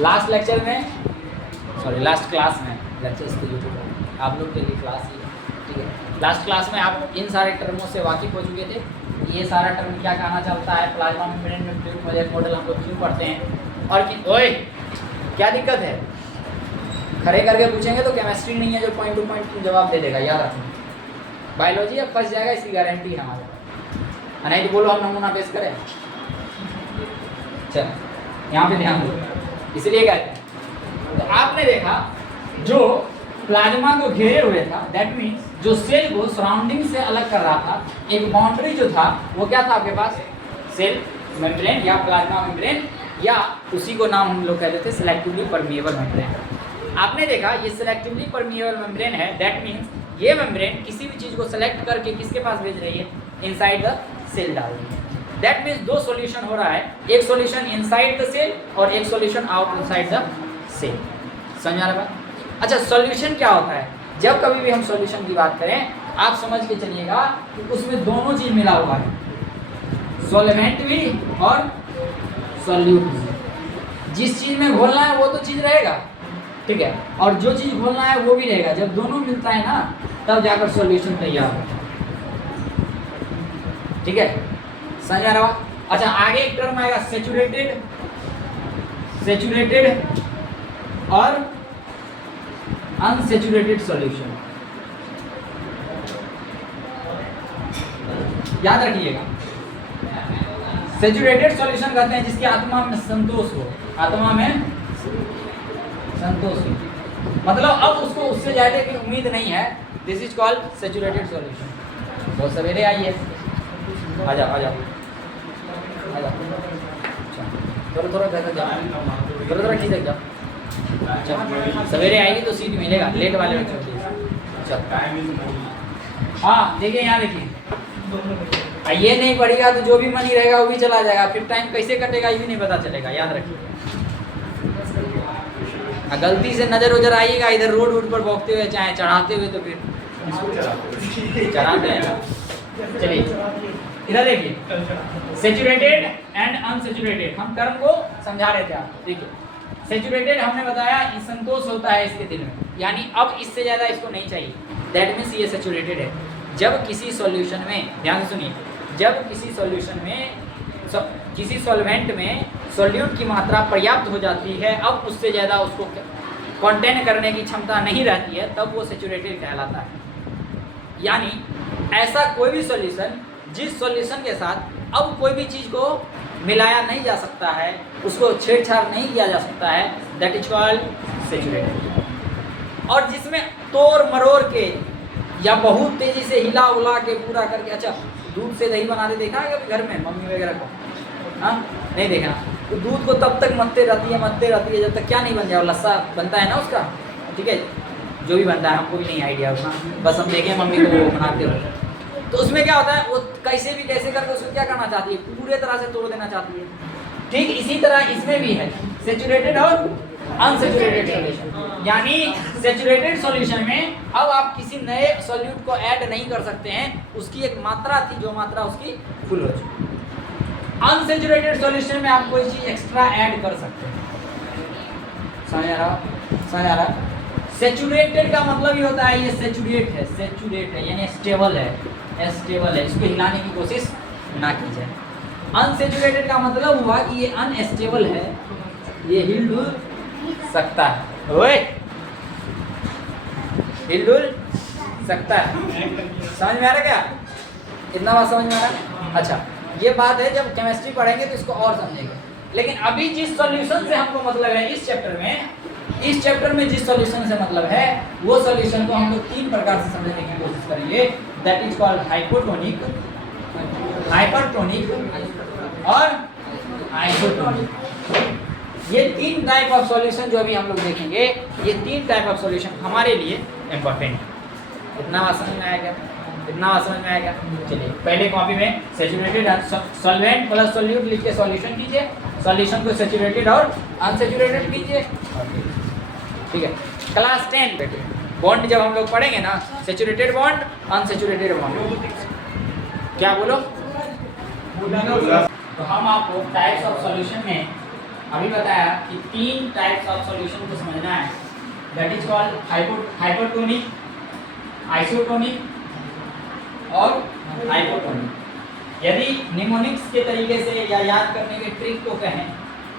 Last lecture में, sorry last class में, lectures तो यूट्यूब आप लोग के लिए क्लास ही है, ठीक है। लास्ट क्लास में आप इन सारे टर्मों से वाकिफ हो चुके थे। ये सारा टर्म क्या कहना चाहता है, प्लाज्मा मेम्ब्रेन में फ्लूइड प्रोजेक्ट मॉडल हम लोग क्यों पढ़ते हैं, और कि ओए क्या दिक्कत है, खड़े करके पूछेंगे तो केमिस्ट्री नहीं है जो पॉइंट टू पॉइंट जवाब दे देगा, याद रखना। बायोलॉजी अब फंस जाएगा, इसकी गारंटी है हमारे पास। नहीं तो बोलो हम नमूना पेश करें। चल यहाँ पे ध्यान दो, इसलिए कहते हैं। तो आपने देखा जो प्लाज्मा को घेरे हुए था, दैट मीन्स जो सेल को सराउंडिंग से अलग कर रहा था, एक बाउंड्री जो था वो क्या था आपके पास, सेल मेम्ब्रेन या प्लाज्मा मेम्ब्रेन, या उसी को नाम हम लोग कहते थे सिलेक्टिवली परमिएबल मेम्ब्रेन। आपने देखा ये सिलेक्टिवली परमिएबल मेम्ब्रेन है, दैट मीन्स ये मेम्ब्रेन किसी भी चीज़ को सेलेक्ट करके किसके पास भेज रही है, इनसाइड द सेल डाल रही है। दैट मीन्स दो सॉल्यूशन हो रहा है, एक सॉल्यूशन इनसाइड द सेल और एक solution out inside the cell. समझ आ रहा है? अच्छा, सॉल्यूशन क्या होता है, जब कभी भी हम सॉल्यूशन की बात करें आप समझ के चलिएगा कि उसमें दोनों चीज़ मिला हुआ है, सॉल्वेंट भी और सॉल्यूट भी। जिस चीज़ में घोलना है वो तो चीज़ रहेगा, ठीक है, और जो चीज़ घोलना है वो भी रहेगा। जब दोनों मिलता है ना तब जाकर सॉल्यूशन तैयार होता है, ठीक है। समझ आ रहा? अच्छा, आगे एक टर्म आएगा सेचुरेटेड, सेचुरेटेड और अनसेचुरेटेड सॉल्यूशन। याद रखिएगा, सेचुरेटेड सॉल्यूशन कहते हैं जिसकी आत्मा में संतोष हो, आत्मा में संतोष हो, मतलब अब उसको उससे ज़्यादा की उम्मीद नहीं है, this is called saturated solution. बहुत सवेरे आइए, आ जाओ आ जाओ आ जाओ, थोड़ा थोड़ा घर जाओ, थोड़ा थोड़ा खींच जाओ। अच्छा, सवेरे आएगी तो सीट मिलेगा, लेट वाले बच्चों के लिए। हाँ देखिए, यहाँ देखिए, ये नहीं पढ़ेगा तो जो भी मनी रहेगा वो भी चला जाएगा, फिर टाइम कैसे कटेगा ये भी नहीं पता चलेगा, याद रखिए। गलती से नज़र उजर आइएगा इधर रोड वोड पर भोगते हुए चाहे चढ़ाते हुए तो फिर चढ़ाते हैं ना। चलिए इधर देखिए, सेचुरेटेड एंड अनसेचुरेटेड, हम टर्म को समझा रहे थे आप। देखिए सेचुरेटेड हमने बताया संतोष होता है इसके दिल में, यानी अब इससे ज़्यादा इसको नहीं चाहिए, दैट मीन्स ये सेचुरेटेड है। जब किसी सॉल्यूशन में, ध्यान से सुनिए, जब किसी सॉल्यूशन में किसी सॉल्वेंट में सॉल्यूट की मात्रा पर्याप्त हो जाती है, अब उससे ज़्यादा उसको कंटेन करने की क्षमता नहीं रहती है, तब वो सेचुरेटेड कहलाता है। यानी ऐसा कोई भी सॉल्यूशन जिस सॉल्यूशन के साथ अब कोई भी चीज़ को मिलाया नहीं जा सकता है, उसको छेड़छाड़ नहीं किया जा सकता है, दैट इज कॉल्ड सेचुरेटेड। और जिसमें तोड़ मरोड़ के या बहुत तेज़ी से हिला उला के पूरा करके, अच्छा दूध से दही बनाते देखा है कभी घर में मम्मी वगैरह को? हाँ नहीं देखा, तो दूध को तब तक मत्ते रहती है जब तक क्या नहीं बन जाए, लस्सा बनता है ना उसका, ठीक है, जो भी बनता है हमको भी नहीं आइडिया उतना, बस हम देखें मम्मी को वो बनाते हुए। तो उसमें क्या होता है, वो कैसे भी कैसे करके उसको क्या करना चाहती है, पूरे तरह से तोड़ देना चाहती है। ठीक इसी तरह इसमें भी है सेचुरेटेड और अनसेचुरेटेड सॉल्यूशन। यानी सेचुरेटेड सॉल्यूशन में अब आप किसी नए सॉल्यूट को ऐड नहीं कर सकते हैं, उसकी एक मात्रा थी जो मात्रा उसकी फुल हो चुकी। अनसेचुरेटेड सॉल्यूशन में आप कोई चीज़ एक्स्ट्रा ऐड कर सकते हैं। समझ आ रहा? सेचुरेटेड का मतलब ये होता है, ये सेचुरेट है यानी स्टेबल है, इसको हिलाने की कोशिश ना की जाए। अनसेचुरेटेड का मतलब हुआ कि ये अनस्टेबल है, ये हिल डुल सकता है, ओए हिल डुल सकता है। समझ में आ रहा क्या? इतना बात समझ में आ रहा? अच्छा, ये बात है जब केमिस्ट्री पढ़ेंगे तो इसको और समझेंगे, लेकिन अभी जिस सॉल्यूशन से हमको मतलब है इस चैप्टर में जिस सॉल्यूशन से मतलब है वो सॉल्यूशन को हम लोग तीन प्रकार से समझने की कोशिश करेंगे, that is called hypotonic, hypertonic और आइसोटोनिक। ये तीन टाइप ऑफ सॉल्यूशन जो अभी हम लोग देखेंगे, ये तीन टाइप ऑफ सॉल्यूशन हमारे लिए इम्पोर्टेंट है। इतना बात समझ में आया क्या? चलिए पहले कॉपी में सेचुरेटेड सॉल्वेंट प्लस सॉल्यूट लिख के सॉल्यूशन कीजिए, सॉल्यूशन को सेचुरेटेड और अनसेचुरेटेड कीजिए, ठीक है। क्लास 10 बॉन्ड जब हम लोग पढ़ेंगे ना, सेचुरेटेड बॉन्ड, अनसेचुरेटेड बॉन्ड, क्या बोलो? तो हम आपको टाइप्स ऑफ सॉल्यूशन में अभी बताया कि 3 टाइप्स ऑफ सॉल्यूशन को समझना है, that is called hypotonic, isotonic और हाइपोटोनिक। यदि निमोनिक्स के तरीके से या याद करने के ट्रिक को कहें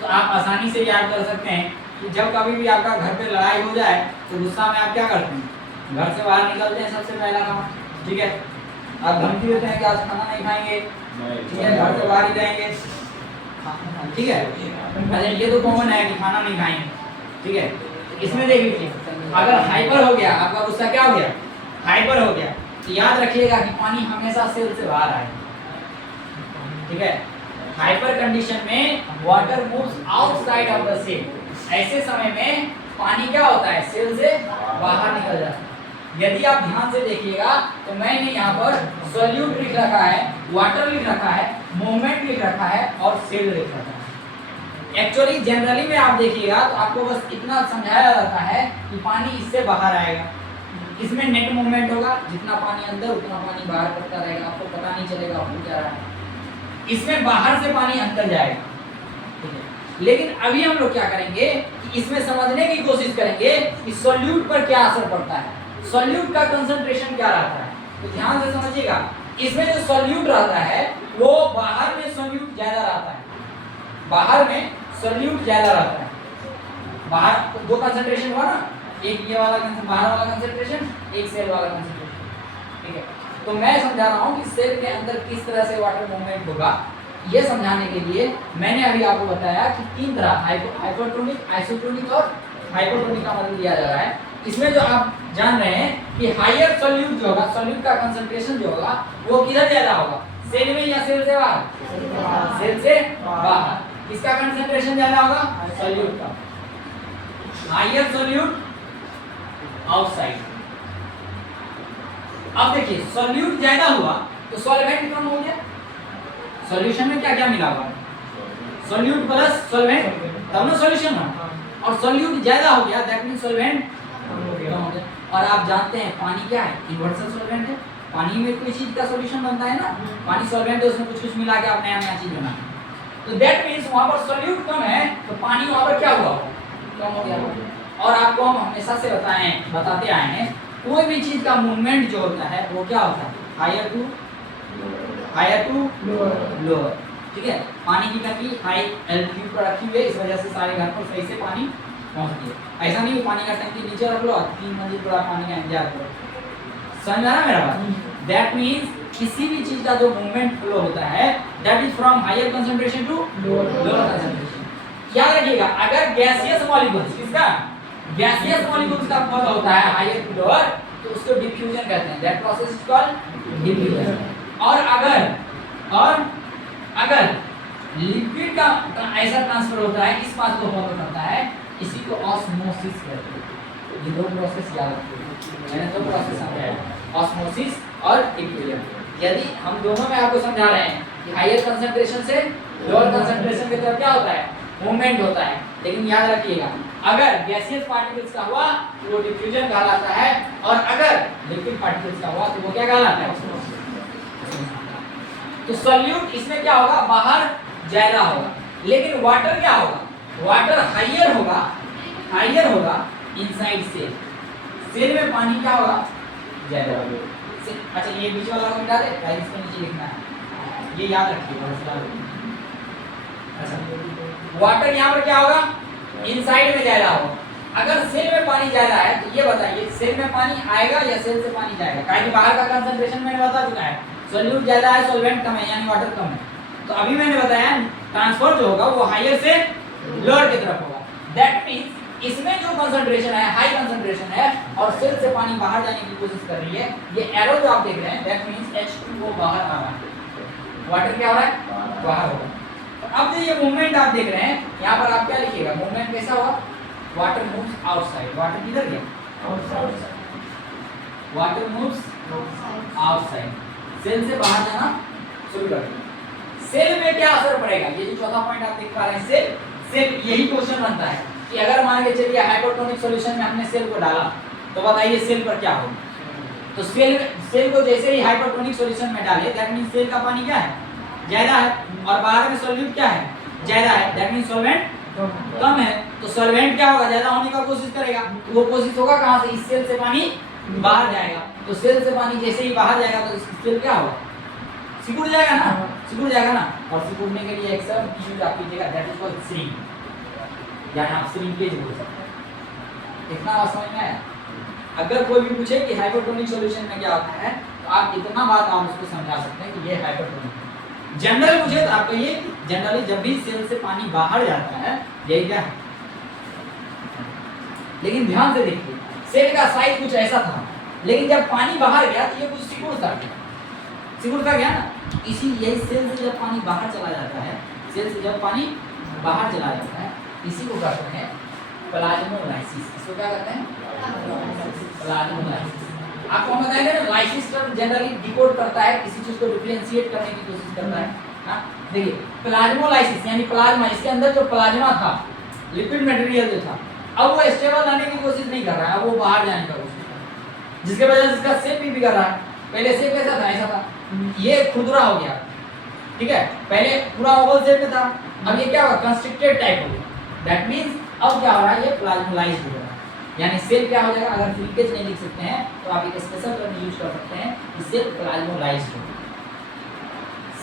तो आप आसानी से याद कर सकते हैं कि जब कभी भी आपका घर पे लड़ाई हो जाए तो गुस्सा में आप क्या करते हैं, घर से बाहर निकलते हैं, सबसे पहला काम, ठीक है, आप धमकी देते हैं कि आज खाना नहीं खाएंगे, ठीक है, घर से बाहर ही रहेंगे, ठीक है। अच्छा, ये तो कॉमन है कि खाना नहीं खाएंगे, ठीक है। इसमें देख लीजिए, अगर हाइपर हो गया, आपका गुस्सा क्या हो गया, हाइपर हो गया, तो याद रखिएगा कि पानी हमेशा सेल से बाहर आए, ठीक है। हाइपर कंडीशन में water moves outside of the cell. ऐसे समय में पानी क्या होता है, सेल से बाहर निकल जाता है। यदि आप ध्यान से देखिएगा तो मैंने यहाँ पर सॉल्यूट लिख रखा है, वाटर लिख रखा है, मूवमेंट लिख रखा है और सेल लिख रखा है। एक्चुअली जनरली में आप देखिएगा तो आपको बस इतना समझाया जाता है कि पानी इससे बाहर आएगा, इसमें नेट मूवमेंट होगा, जितना पानी अंदर उतना पानी बाहर करता रहेगा, आपको पता नहीं चलेगा हो क्या रहा है। इसमें बाहर से पानी अंदर जाएगा, ठीक है। लेकिन अभी हम लोग क्या करेंगे कि इसमें समझने की कोशिश करेंगे कि सॉल्यूट पर क्या असर पड़ता है, सॉल्यूट का कंसंट्रेशन क्या रहता है। तो ध्यान से समझिएगा, इसमें जो सॉल्यूट रहता है वो बाहर में सॉल्यूट ज्यादा रहता है, बाहर में सॉल्यूट ज्यादा रहता है। बाहर दो कंसंट्रेशन हुआ ना, एक ये वाला बाहर वाला कंसंट्रेशन, एक सेल वाला कंसंट्रेशन, ठीक है। तो मैं समझा रहा हूँ कि सेल के अंदर किस तरह से वाटर मूवमेंट होगा, ये समझाने के लिए मैंने अभी आपको बताया कि 3 तरह, हाइपोटोनिक, आइसोटोनिक और हाइपोटोनिक का मतलब दिया जा रहा है। इसमें जो आप जान रहे हैं कि हायर सॉल्यूट जो होगा, सॉल्यूट का कंसंट्रेशन जो होगा वो किधर ज्यादा होगा, सेल में या सेल से बाहर, सेल से बाहर। किसका कंसंट्रेशन ज्यादा होगा, सॉल्यूट का। Higher solute outside. अब देखिए सॉल्यूट ज्यादा हुआ तो सॉल्वेंट कम हो गया, सॉल्यूशन में क्या क्या मिला हुआ, सॉल्यूट प्लस सॉल्वेंट तब ना सॉल्यूशन बना, और सॉल्यूट ज्यादा हो गया दैट मींस सॉल्वेंट कम हो गया। और आप जानते हैं पानी क्या है, यूनिवर्सल सॉल्वेंट है। पानी में कोई चीज का सॉल्यूशन बनता है ना, पानी सॉल्वेंट है, उसमें कुछ कुछ मिला के आप नया नया चीज बना, तो दैट मींस वहां पर सॉल्यूट कम है तो पानी वहां पर क्या हुआ, कम हो गया। और आपको हम हमेशा से बताते आए हैं, कोई भी चीज का मूवमेंट जो होता है वो क्या होता है, हायर टू लोअर, ठीक है। पानी की टंकी हाई एल्टीट्यूड पर रखी हुई है, इस वजह से सारे घर पर सही से पानी पहुंचती है। ऐसा नहीं कि पानी का टंकी नीचे रख लो और 3 मंजिल पर पानी का इंतजार करो, समझ आ रहा मेरा बात। दैट मींस किसी भी चीज का जो मूवमेंट फ्लो होता है that is from higher concentration to lower concentration. याद रखिएगा, अगर गैसियस मॉलिक्यूल्स, किसका, गैसियस मॉलिक्यूल्स का फ्लो होता है हायर टू लोअर तो उसको डिफ्यूजन कहते हैं, that process is called diffusion. और अगर लिक्विड का ऐसा ट्रांसफर होता है, इस बात को फॉलो करता है, इसी को ऑस्मोसिस कहते हैं। ये 2 प्रोसेस याद रखिए, मैंने 2 प्रोसेस समझाया, ऑस्मोसिस और डिफ्यूजन। यदि हम दोनों में आपको समझा रहे हैं कि हायर कंसंट्रेशन से लोअर कंसंट्रेशन की तरफ क्या होता है, मूवमेंट होता है, लेकिन याद रखिएगा अगर गैसियस पार्टिकल्स का हुआ तो वो डिफ्यूजन कहलाता है, और अगर लिक्विड पार्टिकल्स का हुआ तो वो क्या कहलाता है। तो सॉल्यूट इसमें क्या होगा, बाहर ज्यादा होगा, लेकिन वाटर क्या होगा, वाटर हायर होगा इनसाइड सेल में पानी क्या होगा, ज्यादा होगा। अच्छा ये बीच वाला को मिटा दे, इसके नीचे लिखना है, ये याद रखिए। अच्छा वाटर यहाँ पर क्या होगा, इनसाइड में ज्यादा होगा। अगर सेल में पानी ज्यादा है तो ये बताइए सेल में पानी आएगा या सेल से पानी जाएगा, क्योंकि बाहर का कंसंट्रेशन मैंने बता चुका है, सॉल्यूट ज्यादा है, सॉल्वेंट कम है, यानी वाटर कम है। तो अभी मैंने बताया ट्रांसफर जो होगा वो हायर से लोअर की तरफ होगा। दैट मींस इसमें जो कंसंट्रेशन है हाई कंसंट्रेशन है और सेल से पानी बाहर जाने की कोशिश कर रही है, ये एरो जो आप देख रहे हैं दैट मींस H2O बाहर आ रहा है, वाटर क्या हो रहा है, बाहर होगा। तो अब जो ये मूवमेंट आप देख रहे हैं, यहाँ पर आप क्या लिखिएगा, मूवमेंट कैसा होगा, वाटर मूव्स आउटसाइड। वाटर किधर गया, outside, water moves outside, cell से बाहर जाना शुरू कर दिया। सेल में क्या असर पड़ेगा, ये जो चौथा पॉइंट आप देख पा रहे हैं, सेल यही क्वेश्चन बनता है कि अगर मान के चलिए हाइपोटोनिक सॉल्यूशन में हमने सेल को डाला तो बताइए सेल पर क्या होगा। तो सेल को जैसे ही हाइपोटोनिक सॉल्यूशन में डाले दैट मींस सेल का पानी क्या है, ज्यादा है, और बाहर में सॉल्यूट क्या है, ज्यादा है, दैट मींस सॉल्वेंट कम है, तो सॉल्वेंट क्या होगा, ज्यादा होने का कोशिश करेगा। वो कोशिश होगा कहाँ से, इस सेल से पानी बाहर जाएगा। तो सेल से पानी जैसे ही बाहर जाएगा तो इस सेल क्या होगा, सिकुड़ जाएगा ना, सिकुड़ जाएगा ना। और सिकुड़ने के लिए एक शब्द यूज आप कीजिएगा, दैट इज कॉल्ड श्रिंक, या आप श्रिंकेज बोल सकते हैं। इतना बात समझ में आया। अगर कोई भी पूछे कि हाइपरटोनिक सॉल्यूशन में क्या होता है, तो आप इतना बात आप उसको समझा सकते हैं कि ये हाइपरटोनिक। जनरल पूछे तो आप कहिए जनरली जब भी सेल से पानी बाहर जाता है यही क्या है। लेकिन ध्यान से देखिए, सेल का साइज कुछ ऐसा था, लेकिन जब पानी बाहर गया तो ये कुछ सिकुड़ता गया ना। इसी यही सेल से जब पानी बाहर चला जाता है, सेल से जब पानी बाहर चला जाता है, इसी को कहते हैं प्लाज्मोलाइसिस। इसको क्या कहते हैं, प्लाज्मोलाइसिस। आपको हम बताएंगे ना, लाइसिस टर्म जनरली डिकोड करता है, किसी चीज को डिफरेंशिएट करने की कोशिश करता है ना। देखिए प्लाज्मोलाइसिस यानी प्लाज्मा, इसके अंदर जो प्लाज्मा था, लिक्विड मटेरियल जो था, अब वो स्टेबल रहने की कोशिश नहीं कर रहा है, अब वो बाहर जाने का कोशिश कर रहा है, जिसके वजह से इसका शेप भी बिगड़ रहा है। पहले शेप कैसा था, ऐसा था, ये खुरदुरा हो गया, ठीक है। पहले पूरा ओवल शेप में था, अब ये क्या हुआ, कंस्ट्रिक्टेड टाइप हो गया। दैट मींस अब क्या हो रहा है, ये प्लाज्मोलाइज्ड हो रहा है, यानी सेल क्या हो जाएगा। अगर श्रिंकेज नहीं लिख सकते हैं तो आप एक स्पेशल टर्म यूज कर सकते हैं, इससे प्लाज्मोलाइज्ड हो।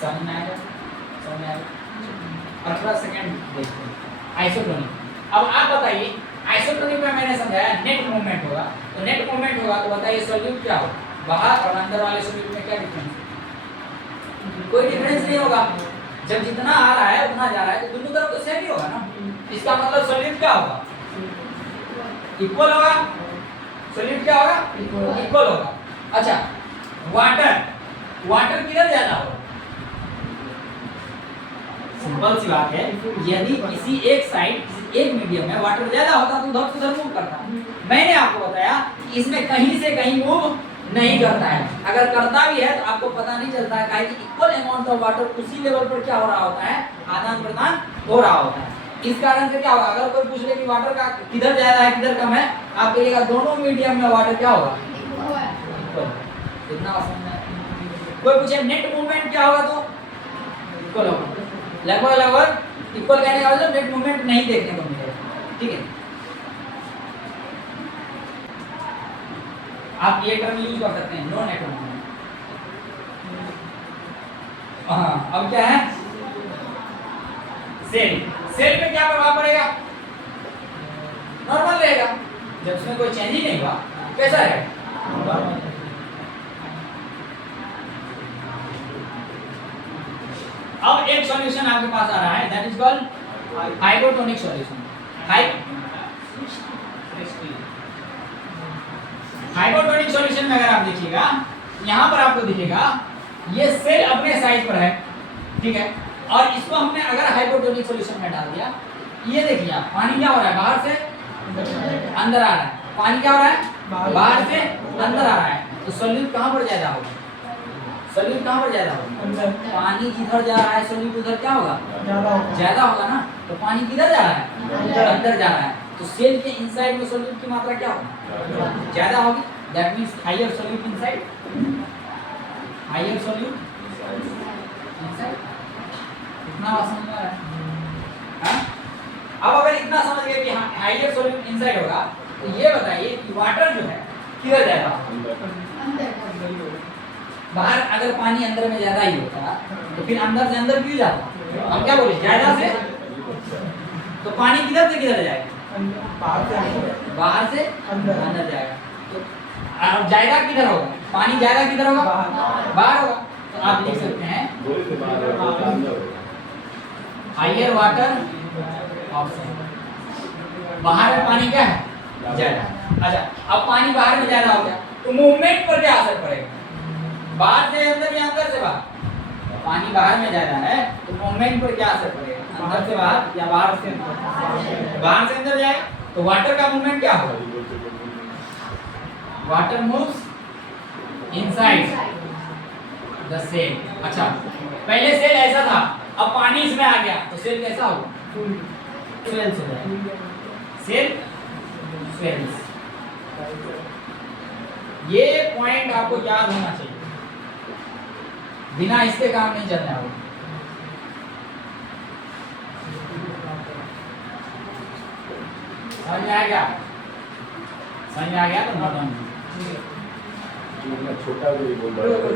समझ में आएगा, समझ में आएगा। और थोड़ा सेकंड देखते हैं, आइसोटोनिक। अब आप बताइए, आइसोटोनिक में मैंने समझाया नेट मूवमेंट होगा, तो नेट मूवमेंट होगा तो बताइए सॉल्यूट क्या होगा, बाहर और अंदर वाले सॉल्यूट में क्या डिफरेंस, कोई डिफरेंस नहीं होगा। जब जितना आ रहा है उतना जा रहा है, तो दोनों तरफ तो सेम ही होगा ना। इसका मतलब सॉल्यूट क्या होगा, इक्वल होगा। सॉल्यूट क्या होगा, इक्वल होगा। अच्छा, वाटर किधर ज्यादा होगा, सिंपल सी बात है, यदि किसी एक साइड, किसी एक मीडियम में वाटर ज्यादा होता तो उधर से उधर मूव करता। मैंने आपको बताया कि इसमें कहीं से कहीं मूव नहीं करता है। अगर करता भी है तो आपको पता नहीं चलता है, काहे कि इक्वल अमाउंट ऑफ वाटर उसी लेवल पर क्या हो रहा होता है, आदान प्रदान हो रहा होता है। इस कारण से क्या होगा, अगर कोई पूछ ले कि वाटर का किधर ज्यादा है किधर कम है, आप कहिएगा दोनों मीडियम में वाटर क्या होगा, इक्वल। इतना समझ में। कोई पूछे नेट मूवमेंट क्या होगा, तो इक्वल होगा। लगभग इक्वल कहने का मतलब नेट मूवमेंट नहीं देखने को मिलेगा, ठीक है। आप ये टर्म यूज कर सकते हैं, नो नेट मूवमेंट। हाँ, अब क्या है, सेल पे क्या प्रभाव पड़ेगा, नॉर्मल रहेगा। जब उसमें कोई चेंज ही नहीं हुआ, कैसा रहेगा, अब एक सॉल्यूशन आपके पास आ रहा है, that is called hypotonic solution. Hypotonic solution में अगर आप देखिएगा, यहाँ पर आपको दिखेगा ये सेल अपने साइज पर है, ठीक है, और इसको हमने अगर हाइपोटोनिक सॉल्यूशन में डाल दिया, ये देखिए आप, पानी क्या हो रहा है, बाहर से अंदर आ रहा है, पानी क्या हो रहा है, बाहर से अंदर आ रहा है। तो सॉल्यूट कहाँ पर ज्यादा होगा, सॉल्यूट कहाँ पर ज्यादा होगा, पानी जिधर जा रहा है सॉल्यूट उधर क्या होगा, ज्यादा होगा ना। तो पानी किधर जा रहा है, अंदर जा रहा है, तो सेल के इनसाइड में सॉल्यूट की मात्रा क्या होगी, ज्यादा होगी। That means higher solute inside, higher solute inside. इतना समझ में आ रहा है। अब अगर इतना समझ गए कि हायर सॉल्यूट इनसाइड होगा, तो ये बताइए कि वाटर जो है किधर जाएगा, बाहर। अगर पानी अंदर में ज्यादा ही होता तो फिर अंदर से अंदर क्यों जाता, हम क्या बोले, ज्यादा से। तो पानी किधर से किधर जाएगा, बाहर से अंदर जाएगा। तो जाएगा किधर होगा, पानी जाएगा किधर होगा, बाहर होगा। तो आप लिख सकते हैं हायर वाटर ऑप्शन, बाहर में पानी क्या है, ज्यादा। अच्छा, अब पानी बाहर में ज्यादा हो गया तो मूवमेंट पर क्या असर पड़ेगा, बाहर से अंदर या अंदर से बाहर। पानी बाहर में ज्यादा है तो मूवमेंट पर क्या असर पड़ेगा, अंदर से बाहर या बाहर से अंदर, बाहर से अंदर जाएगा। तो वाटर का मूवमेंट क्या होगा, water moves inside the cell. अच्छा, पहले सेल ऐसा था, अब पानी इसमें आ गया तो सेल कैसा होगा, स्वेल्स हो जाएगा, सेल स्वेल्स। ये पॉइंट आपको याद होना चाहिए, बिना इसके काम नहीं चलने वाला। समझ में आ गया? समझ में आ गया तो मर्दों में छोटा भी बोल रहा है।